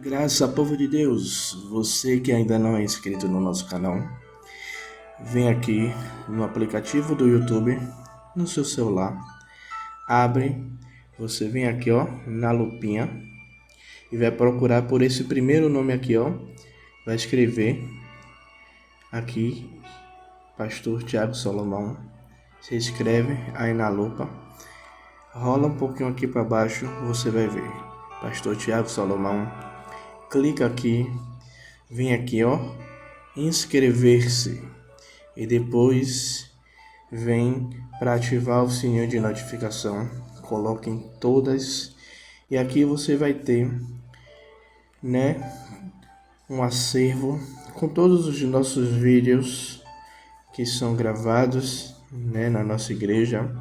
Graças povo de Deus, você que ainda não é inscrito no nosso canal, vem aqui no aplicativo do YouTube, no seu celular, abre, você vem aqui ó, na lupinha e vai procurar por esse primeiro nome aqui ó, vai escrever aqui, Pastor Tiago Salomão, se inscreve aí na lupa, rola um pouquinho aqui para baixo, você vai ver, Pastor Tiago Salomão, clica aqui, vem aqui ó, inscrever-se e depois vem para ativar o sininho de notificação, coloque em todas e aqui você vai ter, um acervo com todos os nossos vídeos que são gravados, na nossa igreja,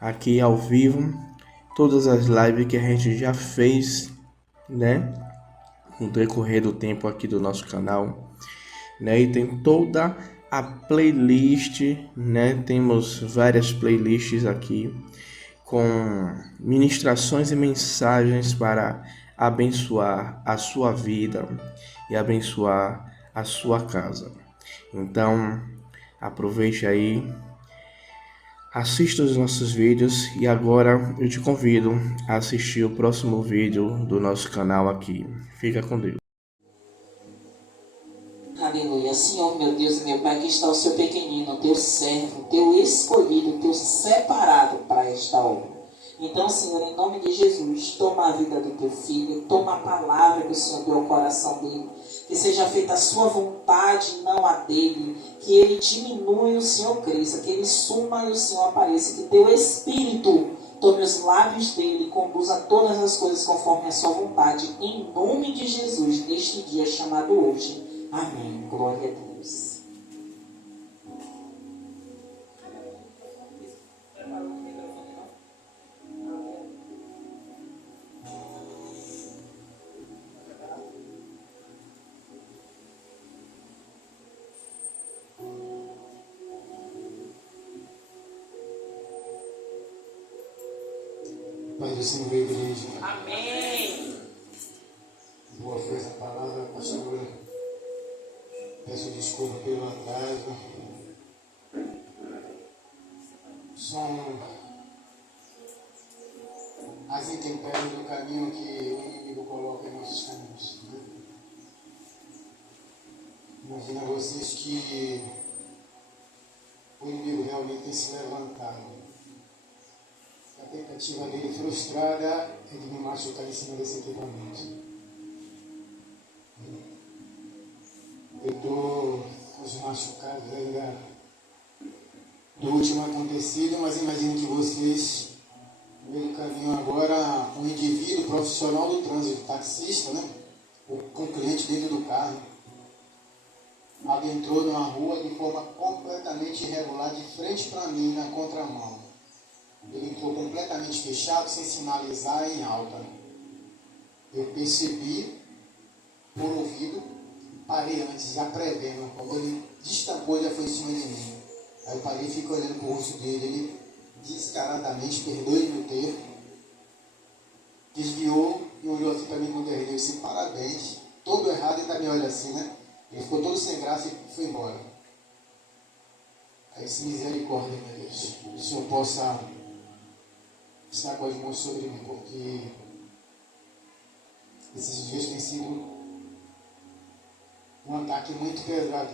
aqui ao vivo, todas as lives que a gente já fez, no decorrer do tempo aqui do nosso canal, e tem toda a playlist, temos várias playlists aqui com ministrações e mensagens para abençoar a sua vida e abençoar a sua casa. Então, aproveite aí, assista os nossos vídeos e agora eu te convido a assistir o próximo vídeo do nosso canal aqui. Fica com Deus. Aleluia. Senhor, meu Deus e meu Pai, que está o seu pequenino, teu servo, teu escolhido, teu separado para esta obra. Então, Senhor, em nome de Jesus, toma a vida do teu filho, toma a palavra que o Senhor deu ao coração dele, que seja feita a sua vontade, não a dele, que ele diminua e o Senhor cresça, que ele suma e o Senhor apareça, que teu Espírito tome os lábios dele e conduza todas as coisas conforme a sua vontade, em nome de Jesus, neste dia chamado hoje. Amém. Glória a Deus. Pai do Senhor, igreja. Amém. Boa foi essa palavra, pastor. Peço desculpa pelo atraso. São as intempéries do caminho que o inimigo coloca em nossos caminhos. Imagina vocês que o inimigo realmente tem se levantado. A tentativa dele frustrada é de me machucar em cima desse equipamento. Eu estou com os machucados ainda do último acontecido, mas imagino que vocês, no meio do caminho agora, um indivíduo profissional do trânsito, taxista, com o cliente dentro do carro, adentrou numa rua de forma completamente irregular, de frente para mim, na contramão. Ele entrou completamente fechado, sem sinalizar, em alta. Eu percebi, por ouvido, parei antes, já prevendo. Quando ele destampou, já foi em cima de mim. Aí eu parei e fiquei olhando para o rosto dele. Ele descaradamente, perdoe-me o termo, desviou e olhou assim para mim com desdém. Eu disse, parabéns, todo errado, ainda me olha assim, Ele ficou todo sem graça e foi embora. Aí disse, misericórdia, meu Deus, que o Senhor possa estar com as mãos sobre mim, porque esses dias tem sido um ataque muito pesado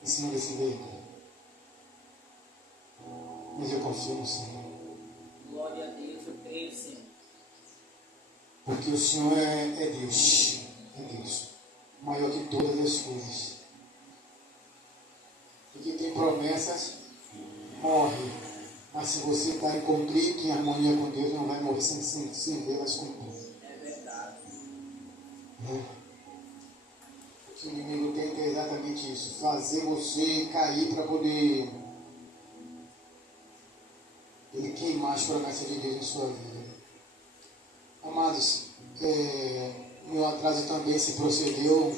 em cima desse veículo. Mas eu confio no Senhor. Glória a Deus, eu creio, Senhor. Porque o Senhor é Deus. É Deus. Maior que todas as coisas. E que tem promessas, morre. Mas se você está em conflito, em harmonia com Deus, não vai morrer sem vê-las cumprir. É verdade. O que o inimigo tenta é exatamente isso. Fazer você cair para poder ele queimar as promessas de Deus em sua vida. Amados, meu atraso também se procedeu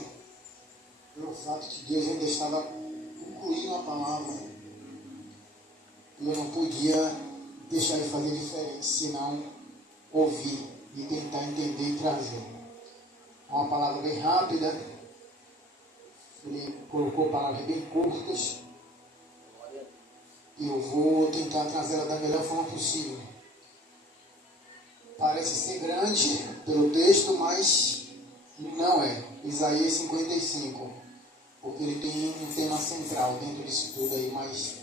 pelo fato de Deus ainda estava concluindo a palavra. E eu não podia deixar de fazer diferente, senão ouvir e tentar entender e trazer. É uma palavra bem rápida. Ele colocou palavras bem curtas. E eu vou tentar trazê-la da melhor forma possível. Parece ser grande pelo texto, mas não é. Isaías 55. Porque ele tem um tema central dentro disso tudo aí, mas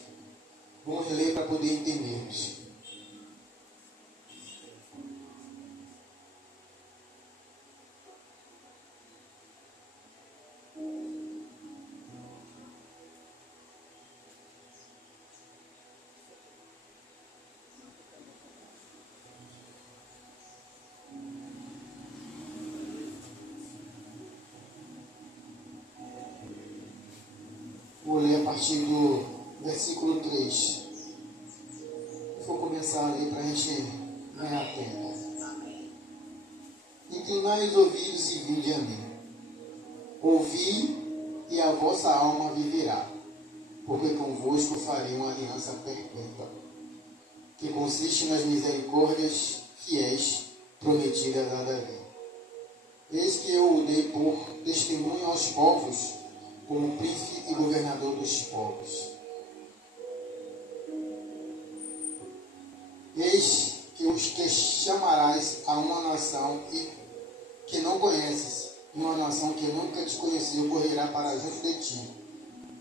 vamos ler para poder entendermos. Vou ler a partir do versículo 3. Vou começar a ler para a gente ganhar tempo. Inclinai os ouvidos e vinde a mim. Ouvi e a vossa alma viverá, porque convosco farei uma aliança perpétua, que consiste nas misericórdias fiéis prometidas a Davi. Eis que eu o dei por testemunho aos povos, como príncipe e governador dos povos. Eis que os que chamarás a uma nação e que não conheces, e uma nação que nunca te conheceu, correrá para junto de ti,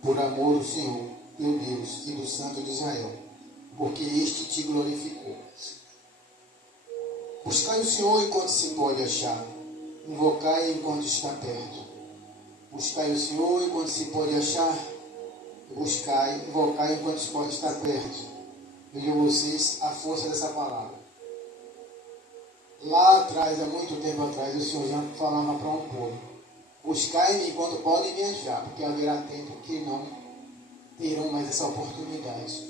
por amor do Senhor, teu Deus, e do Santo de Israel, porque este te glorificou. Buscai o Senhor enquanto se pode achar, invocai enquanto está perto. Buscai o Senhor enquanto se pode achar, buscai, invocai enquanto se pode estar perto. Vejam vocês a força dessa palavra. Lá atrás, há muito tempo atrás, o Senhor já falava para um povo: buscai-me enquanto podem me achar, porque haverá tempo que não terão mais essa oportunidade.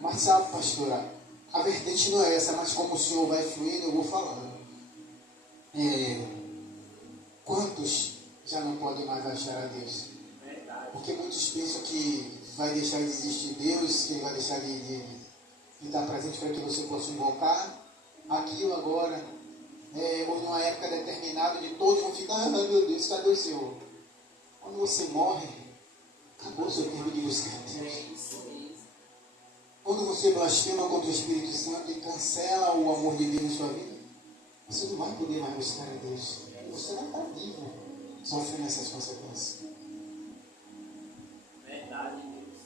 Mas sabe, pastora, a vertente não é essa, mas como o Senhor vai fluindo, eu vou falando. Quantos já não podem mais achar a Deus? Porque muitos pensam que vai deixar de existir Deus, que Ele vai deixar de estar presente para que você possa invocar aquilo agora, ou numa época determinada de todos vão ficar: meu Deus, cadê o Senhor? Quando você morre, acabou o seu tempo de buscar Deus. Quando você blasfema contra o Espírito Santo e cancela o amor de Deus em sua vida, você não vai poder mais buscar a Deus. Você vai estar vivo sofrendo essas consequências. Verdade, Deus.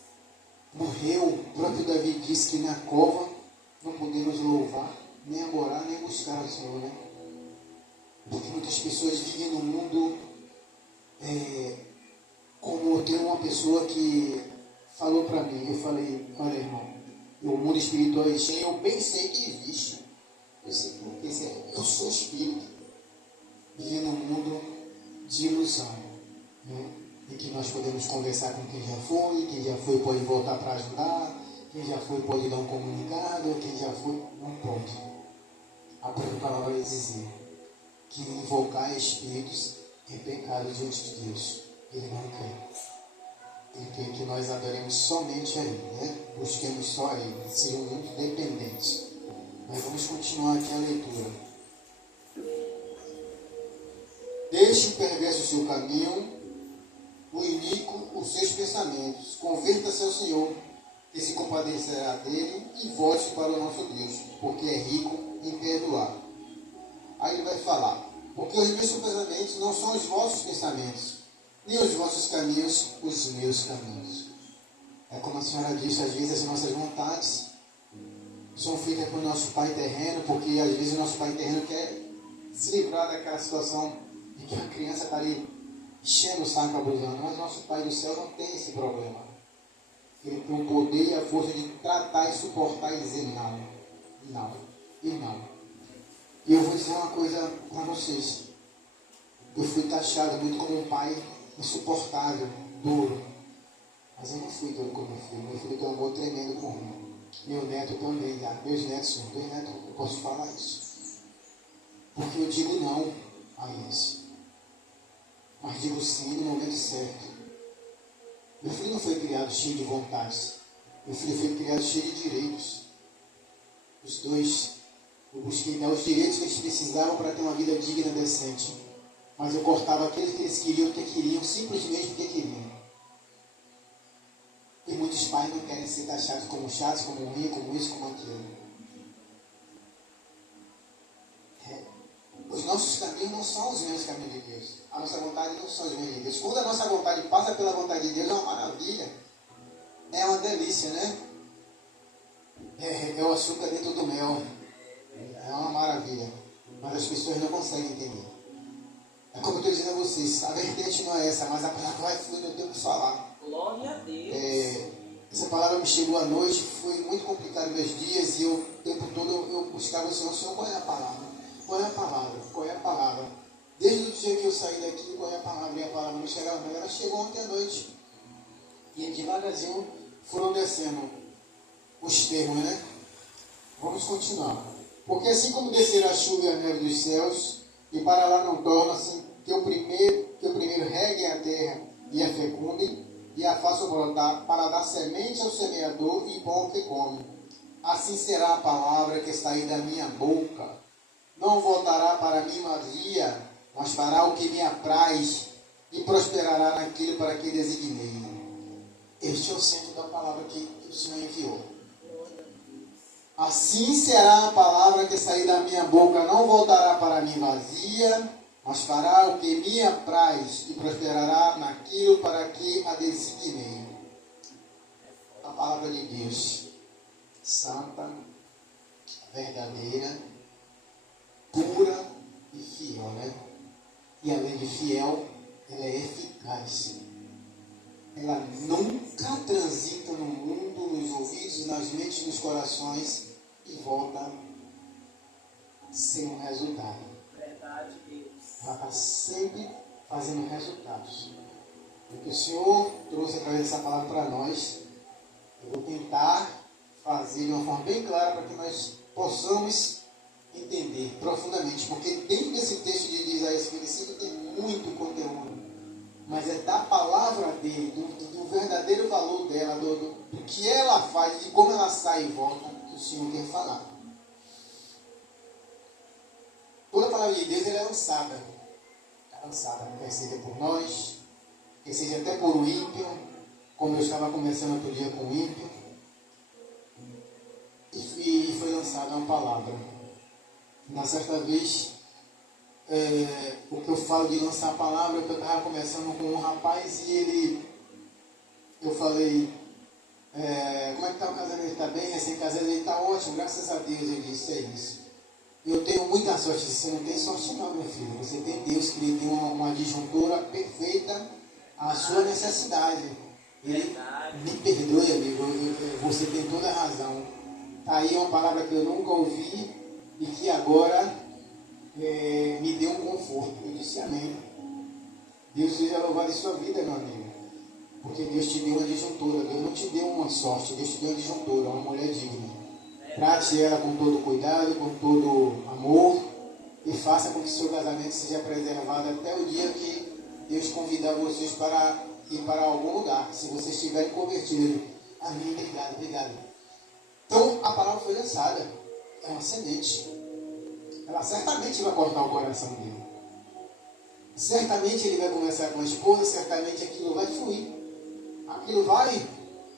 Morreu, o próprio Davi disse que na cova não podemos louvar, nem adorar, nem buscar o Senhor, né? Porque muitas pessoas vivem no mundo, como tem uma pessoa que falou para mim, eu falei: olha, irmão, o mundo espiritual é cheio, eu pensei que existe. Eu sou espírito, vivendo num mundo de ilusão, né? Em que nós podemos conversar com quem já foi pode voltar para ajudar, quem já foi pode dar um comunicado, quem já foi não pode. A própria palavra vai dizer que invocar espíritos é pecado diante de Deus. Ele não quer. Ele quer que nós adoremos somente a Ele, né? Busquemos só a Ele, sejamos independentes. Mas vamos continuar aqui a leitura. Deixe o perverso o seu caminho, o iníquo os seus pensamentos. Converta-se ao Senhor, que se compadecerá dele, e volte para o nosso Deus, porque é rico em perdoar. Aí ele vai falar: porque os meus pensamentos não são os vossos pensamentos, nem os vossos caminhos os meus caminhos. É como a senhora disse, às vezes as nossas vontades são feitas pelo nosso pai terreno, porque às vezes o nosso pai terreno quer se livrar daquela situação de que a criança está ali enchendo o saco, abusando. Mas nosso pai do céu não tem esse problema. Ele tem o poder e a força de tratar e suportar e dizer não, não e não. E eu vou dizer uma coisa para vocês. Eu fui taxado muito como um pai insuportável, duro. Mas eu não fui duro como eu fui. Meu filho tem um amor tremendo por mim. Meu neto também, tá? Meus netos, dois netos, eu posso falar isso. Porque eu digo não a eles. Mas digo sim no momento certo. Meu filho não foi criado cheio de vontades. Meu filho foi criado cheio de direitos. Os dois, eu busquei dar os direitos que eles precisavam para ter uma vida digna e decente. mas eu cortava aqueles que eles queriam porque queriam, simplesmente porque queriam. E muitos pais não querem ser taxados como chatos, como ruim, como isso, como aquilo. Os nossos caminhos não são os mesmos caminhos de Deus. A nossa vontade não são os mesmos de Deus. Quando a nossa vontade passa pela vontade de Deus, é uma maravilha. É uma delícia, né? É o açúcar dentro do mel. É uma maravilha. Mas as pessoas não conseguem entender. É como eu estou dizendo a vocês, a vertente não é essa, mas a palavra vai fluir, eu tenho que falar. Glória a Deus. Essa palavra me chegou à noite, foi muito complicado meus dias, e eu, o tempo todo eu buscava o Senhor, qual é a palavra? Qual é a palavra? Qual é a palavra? Desde o dia que eu saí daqui, qual é a palavra? E a palavra não chegava, mas ela chegou ontem à noite. E devagarzinho foram descendo os termos, né? Vamos continuar. Porque assim como descer a chuva e a neve dos céus, e para lá não torna-se, que o primeiro regue a terra e a fecunde, e a faça brotar, para dar semente ao semeador e pão ao que come. Assim será a palavra que sair da minha boca. Não voltará para mim vazia, mas fará o que me apraz, e prosperará naquilo para que designei. Este é o centro da palavra que o Senhor enviou. Assim será a palavra que sair da minha boca, não voltará para mim vazia, mas fará o que me apraz, e prosperará naquilo para que a designei. A palavra de Deus, santa, verdadeira, pura e fiel, né? E além de fiel, ela é eficaz. Ela nunca transita no mundo, nos ouvidos, nas mentes, nos corações e volta sem um resultado. Verdade, Deus. Ela está sempre fazendo resultados. O que o Senhor trouxe através dessa palavra para nós, eu vou tentar fazer de uma forma bem clara para que nós possamos entender profundamente, porque dentro desse texto de Isaías 55 tem muito conteúdo, mas é da palavra dele, do verdadeiro valor dela, do que ela faz, de como ela sai e volta, que o Senhor quer falar. Toda a palavra de Deus ela é lançada, quer seja por nós, quer seja até por o ímpio, como eu estava conversando outro dia com o ímpio, e foi lançada uma palavra. Na certa vez, o que eu falo de lançar a palavra, eu estava conversando com um rapaz e eu falei, como é que está o casamento? Está bem? Recém-casado? Ele está ótimo, graças a Deus. Ele disse, é isso. Eu tenho muita sorte. Você não tem sorte não, meu filho. Você tem Deus que lhe tem uma disjuntura perfeita à sua necessidade. Ele me perdoe, amigo, você tem toda a razão. Está aí uma palavra que eu nunca ouvi e que agora me deu um conforto. Eu disse amém. Deus seja louvado em sua vida, meu amigo. Porque Deus te deu uma disjuntura. Deus não te deu uma sorte. Deus te deu uma disjuntura, uma mulher digna. Trate ela com todo cuidado, com todo amor. E faça com que seu casamento seja preservado até o dia que Deus convidar vocês para ir para algum lugar. Se vocês estiverem convertidos. Amém. Obrigado. Então, a palavra foi lançada. É uma semente. Ela certamente vai cortar o coração dele. Certamente ele vai conversar com a esposa, certamente aquilo vai fluir. Aquilo vai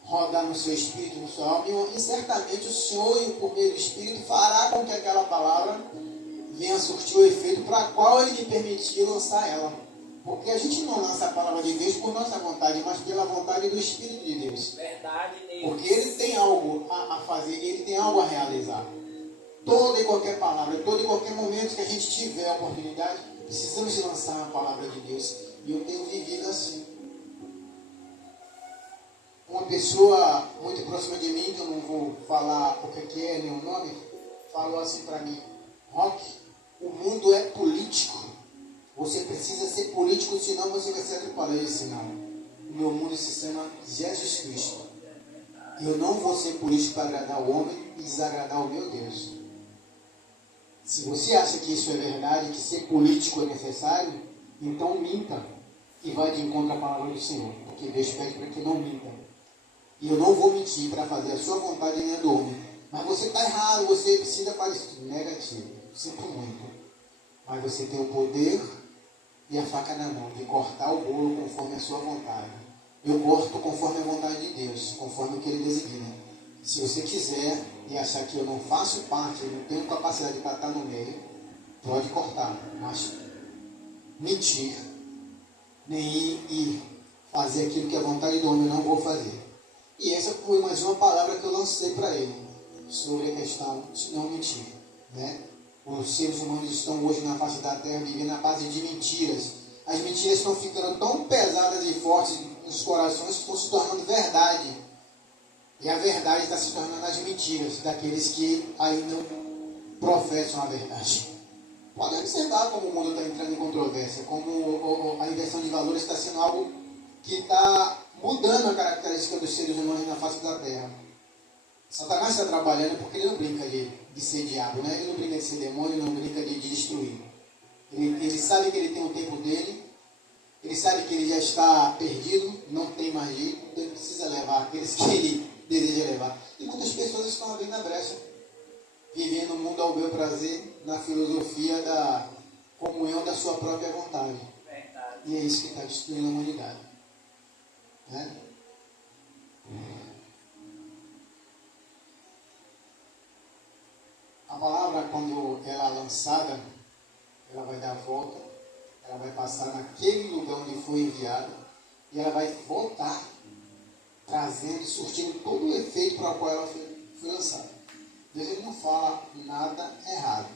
rodar no seu espírito, no seu alma, e certamente o Senhor, por meio do Espírito, fará com que aquela palavra venha surtir o efeito para qual ele lhe permitiu lançar ela. Porque a gente não lança a palavra de Deus por nossa vontade, mas pela vontade do Espírito de Deus. Verdade, Deus. Porque ele tem algo a fazer, ele tem algo a realizar. Toda e qualquer palavra, todo e qualquer momento que a gente tiver a oportunidade, precisamos lançar a palavra de Deus. E eu tenho vivido assim. Uma pessoa muito próxima de mim, que eu não vou falar o que é, nem o nome, falou assim para mim: Rock, o mundo é político. Você precisa ser político, senão você vai ser atrapalhado. Eu disse, não. O meu mundo se chama Jesus Cristo. Eu não vou ser político para agradar o homem e desagradar o meu Deus. Se você acha que isso é verdade, que ser político é necessário, então minta e vai de encontro à palavra do Senhor. Porque Deus pede para que não minta. E eu não vou mentir para fazer a sua vontade nem a do homem. Mas você está errado, você precisa parecer negativo. Sinto muito. Mas você tem o poder e a faca na mão, de cortar o bolo conforme a sua vontade. Eu corto conforme a vontade de Deus, conforme o que Ele designa. Se você quiser e achar que eu não faço parte, eu não tenho capacidade para estar no meio, pode cortar, mas mentir, nem ir fazer aquilo que é a vontade do homem, eu não vou fazer. E essa foi mais uma palavra que eu lancei para ele, sobre a questão de não mentir, né? Os seres humanos estão hoje na face da terra vivendo na base de mentiras. As mentiras estão ficando tão pesadas e fortes nos corações que estão se tornando verdade. E a verdade está se tornando as mentiras daqueles que ainda não professam a verdade. Pode observar como o mundo está entrando em controvérsia, como a inversão de valores está sendo algo que está mudando a característica dos seres humanos na face da terra. Satanás está trabalhando porque ele não brinca de ser diabo, né? Ele não brinca de ser demônio, ele não brinca de destruir. Ele sabe que ele tem o tempo dele, ele sabe que ele já está perdido, não tem mais jeito, então ele precisa levar aqueles que ele deseja levar. E muitas pessoas estão abrindo a brecha, vivendo o mundo ao bel prazer, na filosofia da comunhão da sua própria vontade. Verdade. E é isso que está destruindo a humanidade. Né? A palavra, quando ela é lançada, ela vai dar a volta, ela vai passar naquele lugar onde foi enviada e ela vai voltar, trazendo, surtindo todo o efeito para o qual ela foi lançada. Deus, ele não fala nada errado.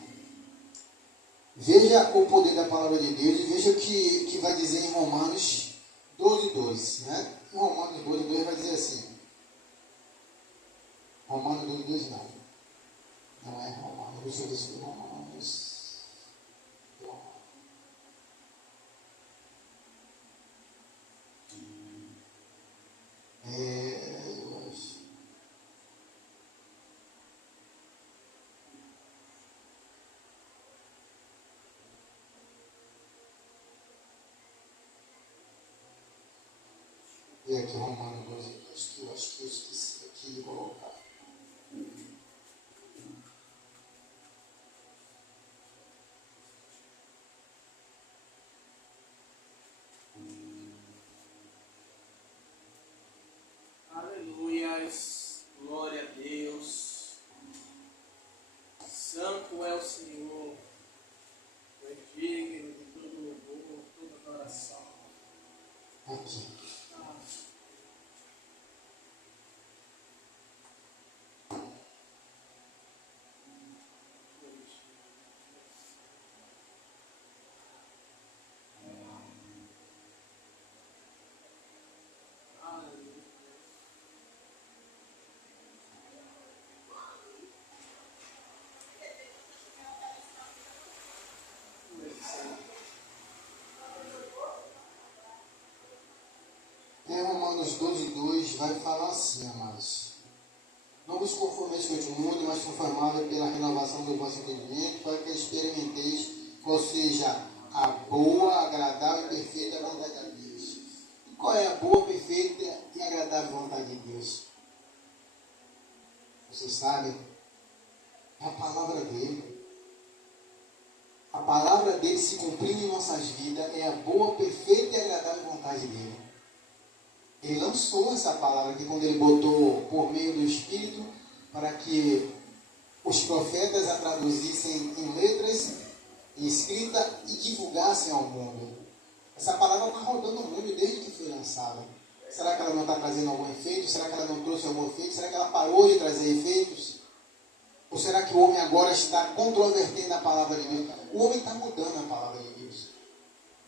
Veja o poder da palavra de Deus e veja o que vai dizer em Romanos 12:2, né? Em Romanos 12:2 vai dizer assim. Romanos 12:2 não. Não é Romanos. Deixa eu ver se é Romanos. Eu acho. E aqui Romanos 12, eu acho que eu esqueci aqui de colocar. Aleluias, glória a Deus. Santo é o Senhor, é digno de todo louvor, toda adoração. Aqui. Em Romanos 12:2 vai falar assim, amados. Não vos conformeis com este mundo, mas conformável pela renovação do vosso entendimento, para que experimenteis qual seja a boa, agradável e perfeita vontade de Deus. E qual é a boa, perfeita e agradável vontade de Deus? Vocês sabem? É a palavra dele. A palavra dele se cumprindo em nossas vidas é a boa, perfeita e agradável vontade dele. Ele lançou essa palavra aqui quando ele botou por meio do Espírito para que os profetas a traduzissem em letras, em escrita e divulgassem ao mundo. Essa palavra está rodando o mundo desde que foi lançada. Será que ela não está trazendo algum efeito? Será que ela não trouxe algum efeito? Será que ela parou de trazer efeitos? Ou será que o homem agora está controvertendo a palavra de Deus? O homem está mudando a palavra de Deus.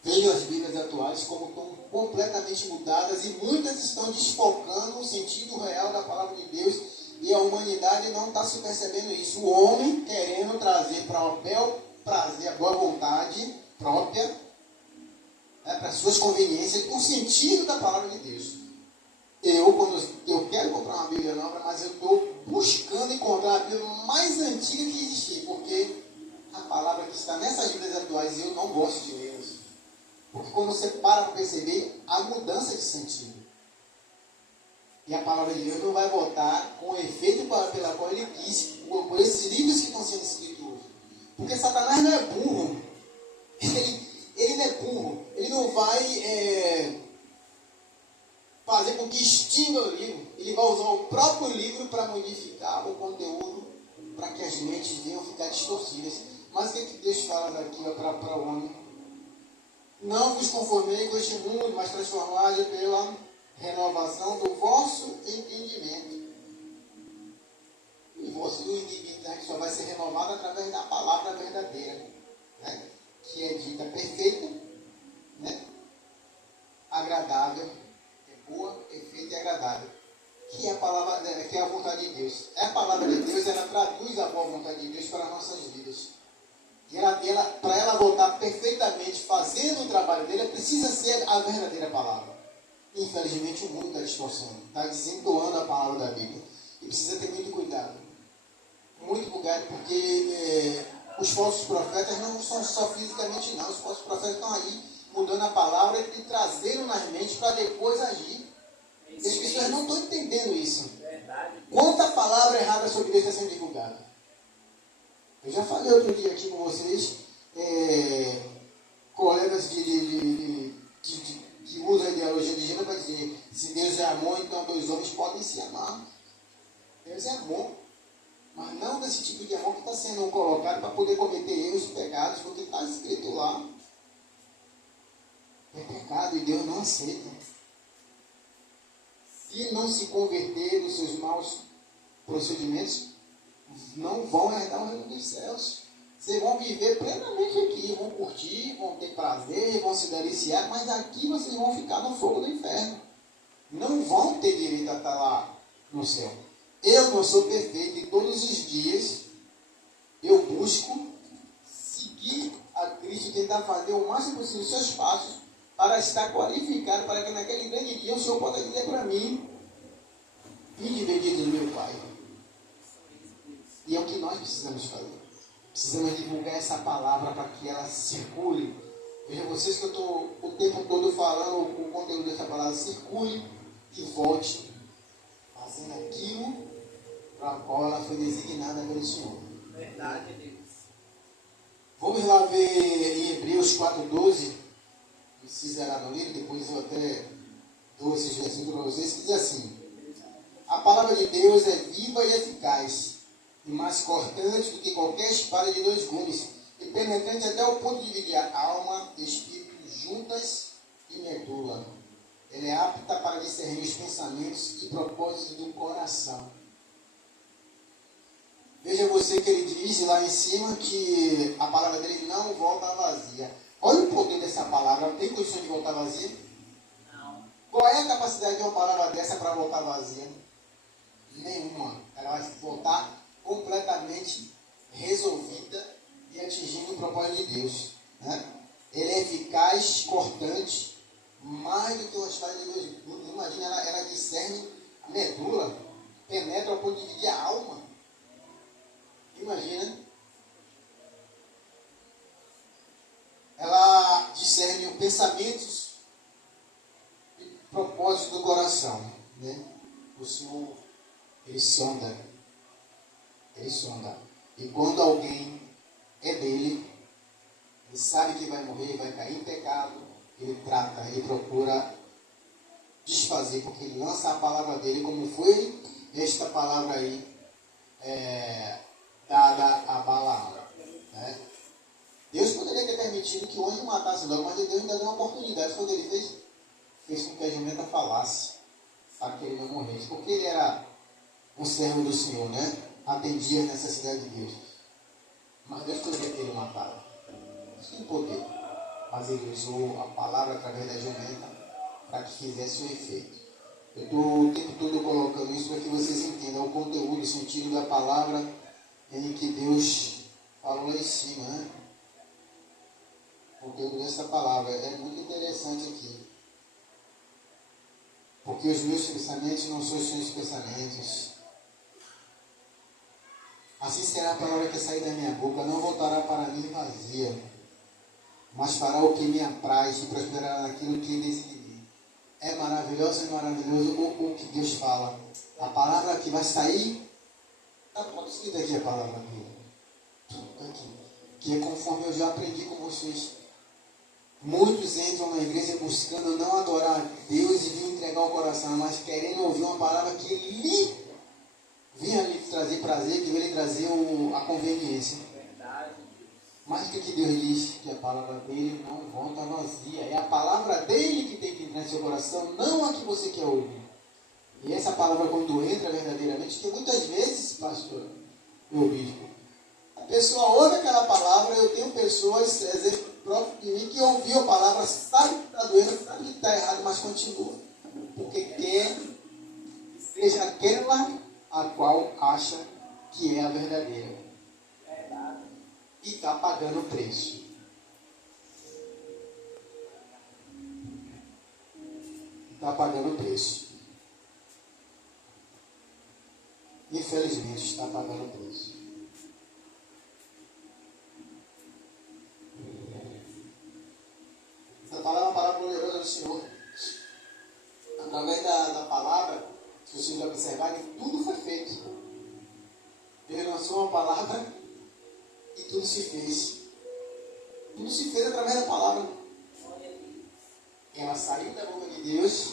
Vejo as Bíblias atuais como estão completamente mudadas e muitas estão desfocando o sentido real da palavra de Deus e a humanidade não está se percebendo isso. O homem querendo trazer para o bel prazer, a boa vontade própria, né, para suas conveniências, o sentido da palavra de Deus. Quando eu quero comprar uma Bíblia nova, mas eu estou buscando encontrar a Bíblia mais antiga que existir, porque a palavra que está nessas Bíblias atuais eu não gosto de lê-las. Porque quando você para perceber a mudança de sentido. E a palavra de Deus não vai voltar com o efeito pela qual ele quis, por esses livros que estão sendo escritos hoje. Porque Satanás não é burro. ele não é burro, ele não vai fazer com que extinga o livro, ele vai usar o próprio livro para modificar o conteúdo, para que as mentes venham ficar distorcidas. Mas o que Deus fala daqui para o homem? Não vos conformei com este mundo, mas transformai pela renovação do vosso entendimento. E o vosso entendimento só vai ser renovado através da palavra verdadeira, né? Que é dita perfeita, né? Agradável, boa, perfeita e agradável. Que é a palavra, que é a vontade de Deus. É a palavra de Deus, ela traduz a boa vontade de Deus para as nossas vidas. E para ela voltar perfeitamente fazendo o trabalho dele, precisa ser a verdadeira palavra. Infelizmente o mundo está distorcendo, está desentoando a palavra da Bíblia. E precisa ter muito cuidado. Muito cuidado, porque os falsos profetas não são só fisicamente não. Os falsos profetas estão aí mudando a palavra e trazendo nas mentes para depois agir. E as pessoas não estão entendendo isso. Quanta palavra errada sobre Deus está sendo divulgada. Eu já falei outro dia aqui com vocês, colegas que usam a ideologia de gênero para dizer, se Deus é amor, então dois homens podem se amar. Deus é amor, mas não desse tipo de amor que está sendo colocado para poder cometer erros e pecados, porque está escrito lá. É pecado e Deus não aceita. Se não se converter dos seus maus procedimentos, não vão herdar o reino dos céus. Vocês vão viver plenamente aqui, vão curtir, vão ter prazer, vão se deliciar, mas aqui vocês vão ficar no fogo do inferno. Não vão ter direito a estar lá no céu. Eu não sou perfeito e todos os dias eu busco seguir a Cristo, tentar fazer o máximo possível os seus passos para estar qualificado, para que naquele grande dia o Senhor possa dizer para mim, vinde bendito do meu Pai. E é o que nós precisamos fazer. Precisamos divulgar essa palavra para que ela circule. Veja vocês que eu estou o tempo todo falando o conteúdo dessa palavra, circule e volte fazendo aquilo para o qual ela foi designada pelo Senhor. Verdade, Deus. Vamos lá ver em Hebreus 4:12. Precisa lá no livro, depois eu até dou esses versículos para vocês, que diz assim: a palavra de Deus é viva e eficaz, e mais cortante do que qualquer espada de dois gumes, e penetrante até o ponto de dividir a alma e espírito juntas e medula. Ela é apta para discernir os pensamentos e propósitos do coração. Veja você que ele diz lá em cima que a palavra dele não volta vazia. Olha o poder dessa palavra. Tem condição de voltar vazia? Não. Qual é a capacidade de uma palavra dessa para voltar vazia? Nenhuma. Ela vai voltar completamente resolvida e atingindo o propósito de Deus, né? Ele é eficaz, cortante, mais do que uma espada de dois gumes. Imagina, ela discerne a medula, penetra ao ponto de dividir a alma. Imagina. Ela discerne os pensamentos e propósitos do coração, né? O Senhor, ele sonda. Ele sonda. E quando alguém é dele, ele sabe que vai morrer, vai cair em pecado, ele trata, ele procura desfazer, porque ele lança a palavra dele, como foi esta palavra aí, dada a Balaão, né? Deus poderia ter permitido que o anjo matasse logo, mas Deus ainda deu uma oportunidade. Quando ele fez? Fez com que a jumenta falasse, para que ele não morresse, porque ele era um servo do Senhor, né? Atendia a necessidade de Deus. Mas Deus poderia ter ele matado. Deus tem poder. Mas ele usou a palavra através da jumenta para que fizesse o efeito. Eu estou o tempo todo colocando isso para que vocês entendam o conteúdo, o sentido da palavra em que Deus falou lá em cima, né? O conteúdo dessa palavra é muito interessante aqui. Porque os meus pensamentos não são os seus pensamentos. Assim será a palavra que sair da minha boca, não voltará para mim vazia, mas fará o que me apraz e prosperará naquilo que decidi. É maravilhoso e maravilhoso o que Deus fala. A palavra que vai sair, está tudo escrito aqui a palavra dele. Tudo aqui. Que é conforme eu já aprendi com vocês. Muitos entram na igreja buscando não adorar a Deus e vir entregar o coração, mas querendo ouvir uma palavra que lhe vinha lhe trazer prazer, que veio lhe trazer a conveniência. Mas o que Deus diz? Que a palavra dele não volta vazia. É a palavra dele que tem que entrar no seu coração, não a que você quer ouvir. E essa palavra, quando entra verdadeiramente, que muitas vezes, pastor, meu bispo, a pessoa ouve aquela palavra. Eu tenho pessoas, exemplo próprio de mim, que ouviu a palavra, sabe que está doendo, sabe que está errado, mas continua. Porque quer que seja aquela a qual acha que é a verdadeira. E está pagando o preço. Está pagando o preço. Infelizmente, está pagando o preço. Essa palavra é uma palavra poderosa do Senhor. Através da palavra, se vocês observarem, tudo foi feito. Ele lançou uma palavra e tudo se fez. Tudo se fez através da palavra. Ela saiu da boca de Deus,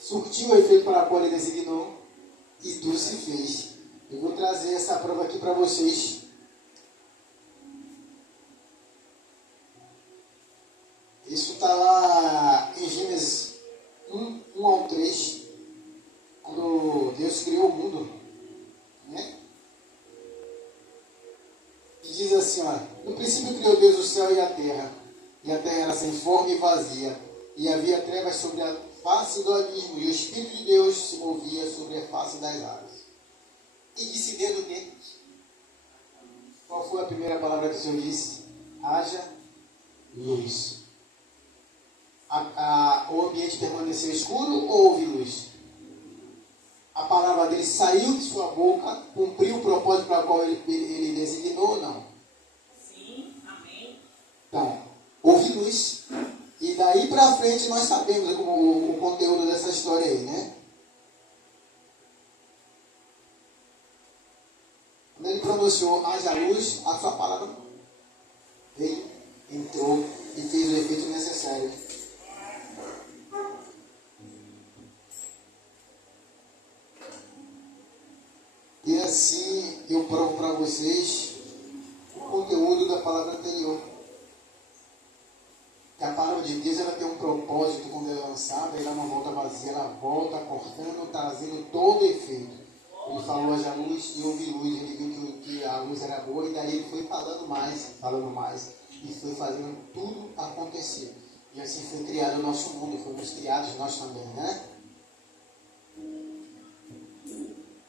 surtiu o efeito para o qual ele designou e tudo se fez. Eu vou trazer essa prova aqui para vocês. Isso está lá em Gênesis 1 ao 3, quando Deus criou o mundo, né? E diz assim, olha: no princípio criou Deus o céu e a terra era sem forma e vazia, e havia trevas sobre a face do abismo, e o Espírito de Deus se movia sobre a face das águas. E disse Deus o quê? Qual foi a primeira palavra que o Senhor disse? Haja luz. O ambiente permaneceu escuro ou houve luz? A palavra dele saiu de sua boca, cumpriu o propósito para o qual ele designou ou não? Sim, amém. Então, houve luz. E daí para frente nós sabemos o conteúdo dessa história aí, né? Quando ele pronunciou haja luz, a sua palavra veio, entrou e fez o efeito necessário. E assim eu provo para vocês o conteúdo da palavra anterior. Que a palavra de Deus, ela tem um propósito. Quando ela é lançada, ela não volta vazia, ela volta cortando, trazendo todo o efeito. Ele falou haja luz e houve luz. Ele viu que a luz era boa, e daí ele foi falando mais, e foi fazendo tudo acontecer. E assim foi criado o nosso mundo, fomos criados nós também, né?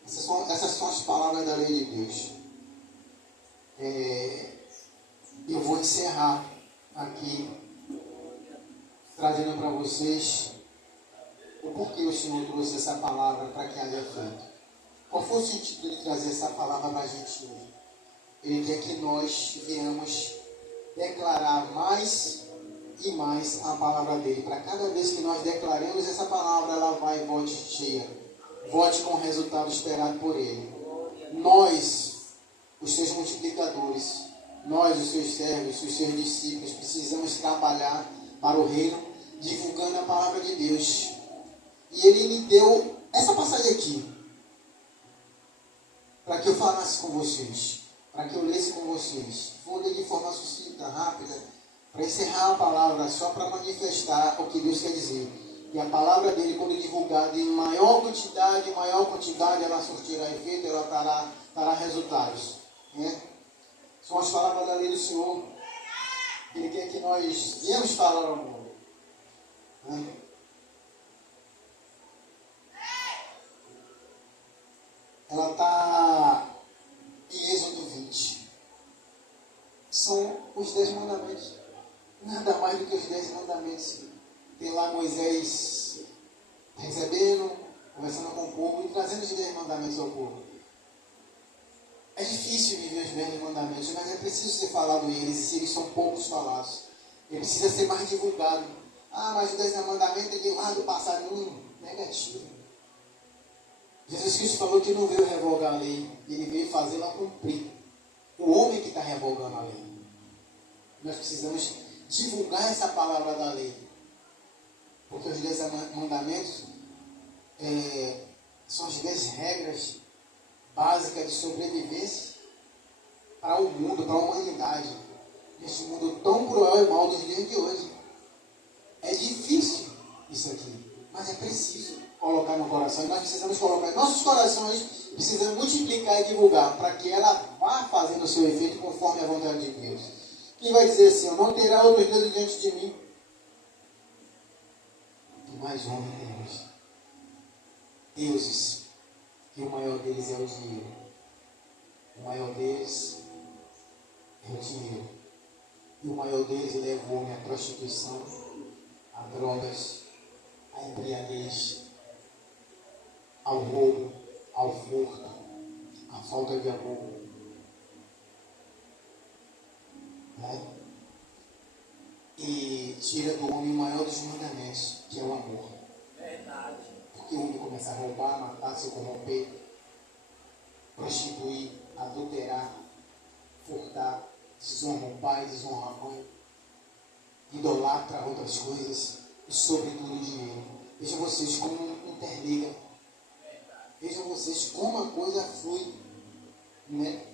Essas são as palavras da lei de Deus. Eu vou encerrar aqui, trazendo para vocês o porquê o Senhor trouxe essa palavra para que haja feito. Qual foi o sentido de trazer essa palavra para a gente hoje? Ele quer que nós venhamos declarar mais e mais a palavra dele. Para cada vez que nós declaremos essa palavra, ela vai e volte cheia. Volte com o resultado esperado por ele. Nós, os seus multiplicadores, nós, os seus servos, os seus discípulos, precisamos trabalhar para o reino, divulgando a palavra de Deus. E ele me deu essa passagem aqui, para que eu falasse com vocês, para que eu lesse com vocês. Vou ler de forma sucinta, rápida, para encerrar a palavra, só para manifestar o que Deus quer dizer. E a palavra dele, quando divulgada em maior quantidade, ela surtirá efeito, ela trará resultados. Né? São as palavras da lei do Senhor. Ele quer que nós viemos falar ao mundo. Né? Ela está em Êxodo 20. São os 10 mandamentos. Nada mais do que os 10 mandamentos. Tem lá Moisés recebendo, conversando com o povo e trazendo os 10 mandamentos ao povo. É difícil viver os 10 mandamentos, mas é preciso ser falado eles, e se eles são poucos falados. Ele precisa ser mais divulgado. Mas os 10 mandamentos é de lá do passado. Negativo. Jesus Cristo falou que não veio revogar a lei, ele veio fazê-la cumprir. O homem que está revogando a lei. Nós precisamos divulgar essa palavra da lei. Porque os 10 mandamentos são as 10 regras básicas de sobrevivência para o mundo, para a humanidade. Nesse mundo tão cruel e mau dos dias de hoje. É difícil isso aqui, mas é preciso colocar no coração. E nós precisamos colocar em nossos corações, precisamos multiplicar e divulgar, para que ela vá fazendo o seu efeito conforme a vontade de Deus. Quem vai dizer assim, não terá outros deuses diante de mim? E mais homem temos. Deuses. E o maior deles é o dinheiro. O maior deles é o dinheiro. E o maior deles leva o homem à prostituição, a drogas, a embriaguez, ao roubo, ao furto, à falta de amor. Né? E tira do homem o maior dos mandamentos, que é o amor. Verdade. Porque o homem começa a roubar, matar, se corromper, prostituir, adulterar, furtar, desonra o pai, desonra a mãe, idolatra outras coisas e sobretudo o dinheiro. Vejam vocês como interliga. Vejam vocês como a coisa flui, né?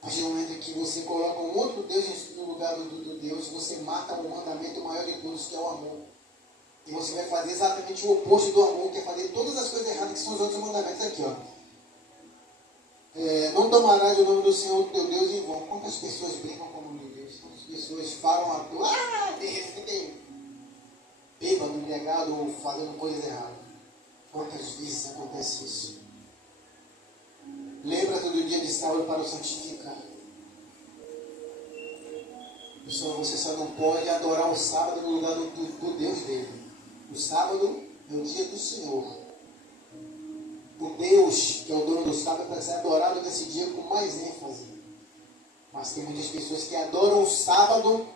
A partir do momento que você coloca um outro Deus no lugar do Deus, você mata o mandamento maior de todos, que é o amor. E você vai fazer exatamente o oposto do amor, que é fazer todas as coisas erradas que são os outros mandamentos aqui, ó. Não tomarás o nome do Senhor teu Deus em vão. Quantas pessoas brincam com o nome de Deus? Quantas pessoas falam a toa, de repente, bêbado, embriagado ou fazendo coisas erradas. Quantas vezes acontece isso? Lembra-te do dia de sábado para o santificar. Pessoal, você só não pode adorar o sábado no lugar do Deus dele. O sábado é o dia do Senhor. O Deus, que é o dono do sábado, para ser adorado nesse dia com mais ênfase. Mas tem muitas pessoas que adoram o sábado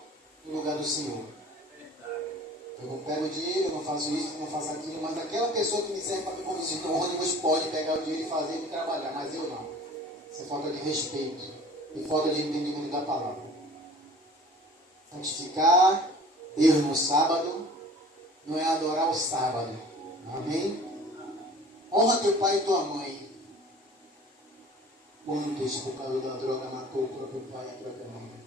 no lugar do Senhor. Eu não pego o dinheiro, eu não faço isso, eu não faço aquilo, mas aquela pessoa que me serve para me conduzir no ônibus pode pegar o dinheiro e fazer e trabalhar, mas eu não. Isso é falta de respeito e falta de entendimento da palavra. Santificar Deus no sábado não é adorar o sábado. Amém? Honra teu pai e tua mãe. Quantos por causa da droga matou o próprio pai e a própria mãe?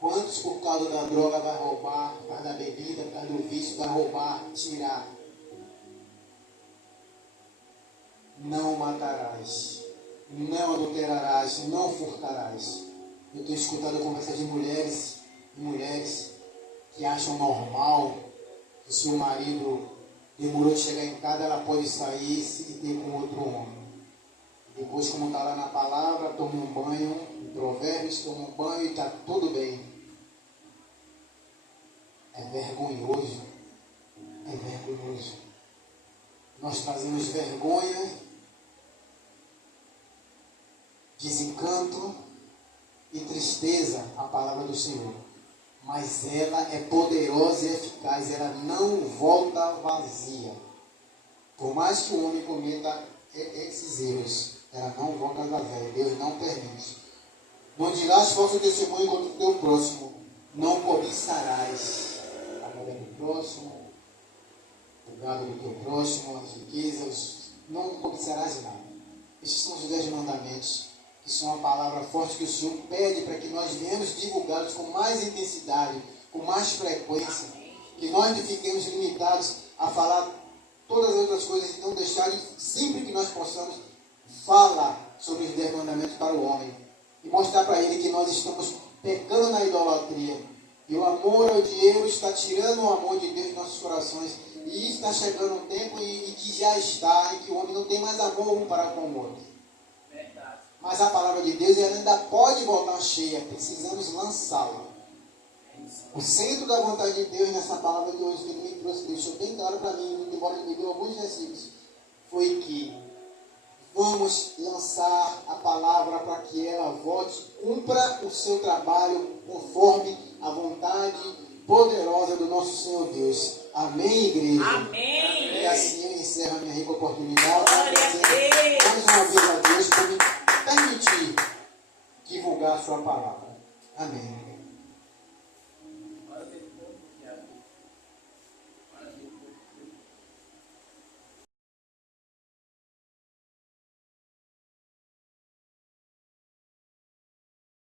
Quantos por causa da droga vai roubar, por causa da bebida, por causa do vício, vai roubar, tirar? Não matarás, não adulterarás, não furtarás. Eu tenho escutado conversas de mulheres e mulheres que acham normal que se o marido demorou de chegar em casa, ela pode sair e ter com outro homem. Depois, como está lá na palavra, toma um banho, em Provérbios, toma um banho e está tudo bem. É vergonhoso. É vergonhoso. Nós trazemos vergonha, desencanto e tristeza à palavra do Senhor. Mas ela é poderosa e eficaz, ela não volta vazia. Por mais que o homem cometa esses erros, ela não volta vazia, Deus não permite. Não dirás falso testemunho contra o teu próximo, não cobiçarás a mulher do próximo, o gado do teu próximo, as riquezas, não cobiçarás nada. Esses são os 10 mandamentos. Isso é uma palavra forte que o Senhor pede para que nós venhamos divulgá-los com mais intensidade, com mais frequência, que nós não fiquemos limitados a falar todas as outras coisas e não deixar de, sempre que nós possamos, falar sobre os 10 mandamentos para o homem e mostrar para ele que nós estamos pecando na idolatria e o amor ao dinheiro está tirando o amor de Deus de nossos corações e está chegando um tempo e que já está, em que o homem não tem mais amor um para com o outro. Mas a palavra de Deus ela ainda pode voltar cheia, precisamos lançá-la. O centro da vontade de Deus nessa palavra de hoje que ele me trouxe, deixou bem claro para mim, embora ele me deu alguns versículos, foi que vamos lançar a palavra para que ela volte, cumpra o seu trabalho conforme a vontade poderosa do nosso Senhor Deus. Amém, igreja? Amém. E assim eu encerro a minha rica oportunidade. Glória a Deus. Mais uma vez a Deus por me permitir divulgar a sua palavra. Amém.